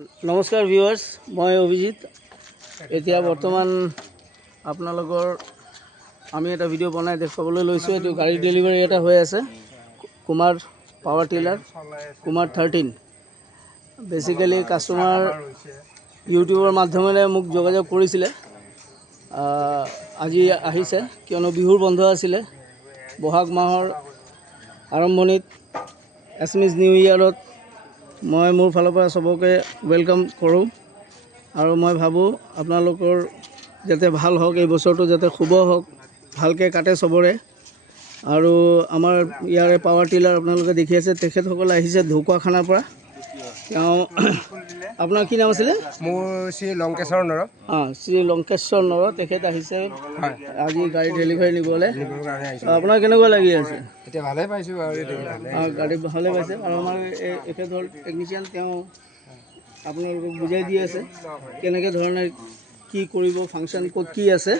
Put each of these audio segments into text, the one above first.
নমস্কাৰ ভিউৱাৰ্ছ, মই অভিজিত। এতিয়া বৰ্তমান আপোনালোকৰ আমি এটা ভিডিঅ' বনাই দেখুৱাবলৈ লৈছোঁ। এইটো গাড়ী ডেলিভাৰী এটা হৈ আছে, Kumar power tiller Kumar 13। Basically customer ইউটিউবৰ মাধ্যমেৰে মোক যোগাযোগ কৰিছিলে। আজি আহিছে কিয়নো বিহুৰ বন্ধ আছিলে। বহাগ মাহৰ আৰম্ভণিত এছমিছ নিউ ইয়েৰত মই মোৰ ফালৰ পৰা চবকে ৱেলকাম কৰোঁ আৰু মই ভাবোঁ আপোনালোকৰ যাতে ভাল হওক, এই বছৰটো যাতে শুভ হওক, ভালকৈ কাটে চবৰে। আৰু আমাৰ ইয়াৰে পাৱাৰ টিলাৰ আপোনালোকে দেখি আছে, তেখেতসকল আহিছে ঢকুৱাখানাৰ পৰা। তেওঁ আপোনাৰ কি নাম আছিলে? মোৰ শ্ৰী লংকেশ্বৰ নৰ। শ্ৰী লংকেশ্বৰ নৰ তেখেত আহিছে আজি গাড়ী ডেলিভাৰী নিবলৈ। আপোনাৰ কেনেকুৱা লাগি আছে? এতিয়া ভালেই পাইছোঁ আৰু গাড়ী ভালে পাইছে। আৰু আমাৰ এখেত হ'ল টেকনিচিয়ান, তেওঁ আপোনালোকক বুজাই দি আছে কেনেকৈ ধৰণে কি কৰিব, ফাংচন ক'ত কি আছে।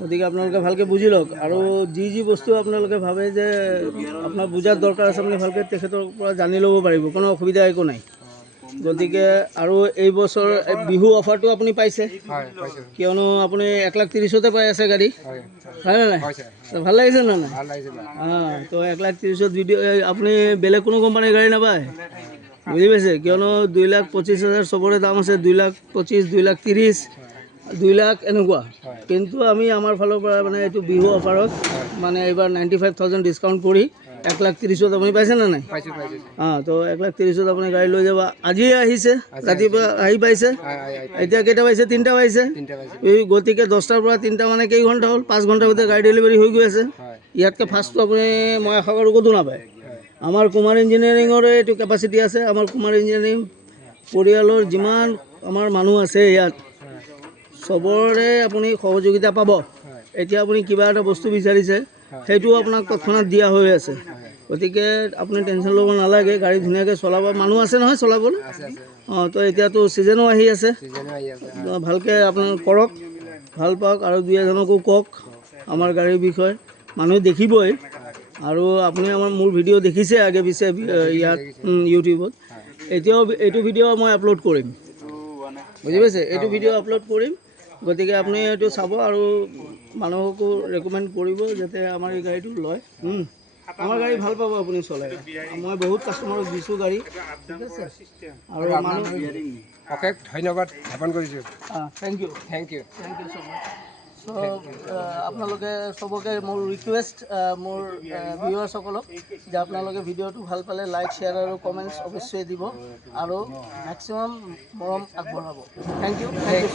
গতিকে আপোনালোকে ভালকৈ বুজি লওক আৰু যি বস্তু আপোনালোকে ভাবে যে আপোনাৰ বুজাৰ দৰকাৰ আছে, আপুনি ভালকৈ তেখেতৰ পৰা জানি ল'ব পাৰিব, কোনো অসুবিধা একো নাই। গতিকে আৰু এই বছৰ বিহু অফাৰটো আপুনি পাইছে, কিয়নো আপুনি 1,30,000তে পাই আছে গাড়ী, হয়নে নাই? ভাল লাগিছে নে নাই? তো 1,30,000 ভিডিঅ' আপুনি বেলেগ কোনো কোম্পানীৰ গাড়ী নাপায়, বুজি পাইছে? কিয়নো 2,25,000 চবৰে দাম আছে, 2,25,000, 2,30,000, 2,00,000 এনেকুৱা। কিন্তু আমি আমাৰ ফালৰ পৰা মানে এইটো বিহু অফাৰত মানে এইবাৰ 95,000 ডিছকাউণ্ট কৰি 1,30,000 আপুনি পাইছেনে নাই? তো 1,30,000 আপুনি গাড়ী লৈ যাব। আজিয়ে আহিছে, ৰাতিপুৱা আহি পাইছে। এতিয়া কেইটা পাইছে? 3টা পাইছে। এই গতিকে 10টাৰ পৰা 3টা মানে কেই ঘণ্টা হ'ল? 5 ঘণ্টাৰ ভিতৰত গাড়ী ডেলিভাৰী হৈ গৈ আছে। ইয়াতকৈ ফাষ্টটো আপুনি মই আশা কৰোঁ ক'তো নাপায়। আমাৰ কুমাৰ ইঞ্জিনিয়াৰিঙৰে এইটো কেপাচিটি আছে। আমাৰ কুমাৰ ইঞ্জিনিয়াৰিং পৰিয়ালৰ যিমান আমাৰ মানুহ আছে ইয়াত, চবৰে আপুনি সহযোগিতা পাব। এতিয়া আপুনি কিবা এটা বস্তু বিচাৰিছে, সেইটোও আপোনাক তৎক্ষণাত দিয়া হৈ আছে। গতিকে আপুনি টেনশ্যন ল'ব নালাগে, গাড়ী ধুনীয়াকৈ চলাব। মানুহ আছে নহয় চলাবলৈ? তো এতিয়াতো ছিজনো আহি আছে, ভালকৈ আপোনালোকে কৰক, ভাল পাওক আৰু 2-এজনকো কওক আমাৰ গাড়ীৰ বিষয়ে। মানুহে দেখিবই আৰু আপুনি মোৰ ভিডিঅ' দেখিছে আগে পিছে ইয়াত ইউটিউবত। এতিয়াও এইটো ভিডিঅ' মই আপলোড কৰিম, বুজি পাইছে? এইটো ভিডিঅ' আপলোড কৰিম। গতিকে আপুনি এইটো চাব আৰু মানুহকো ৰেকমেণ্ড কৰিব যাতে আমাৰ এই গাড়ীটো লয়। আমাৰ গাড়ী ভাল পাব আপুনি চলাই। মই বহুত কাষ্টমাৰক দিছোঁ গাড়ী, ঠিক আছে? আৰু মানুহ অশেষ ধন্যবাদ জ্ঞাপন কৰিছোঁ। থেংক ইউ ছ' মাছ। আপোনালোকে চবকে মোৰ ৰিকুৱেষ্ট, মোৰ ভিউৱাৰ্ছসকলক যে আপোনালোকে ভিডিঅ'টো ভাল পালে লাইক, শ্বেয়াৰ আৰু কমেণ্টছ অৱশ্যেই দিব আৰু মেক্সিমাম মৰম আগবঢ়াব। Thank you so' much.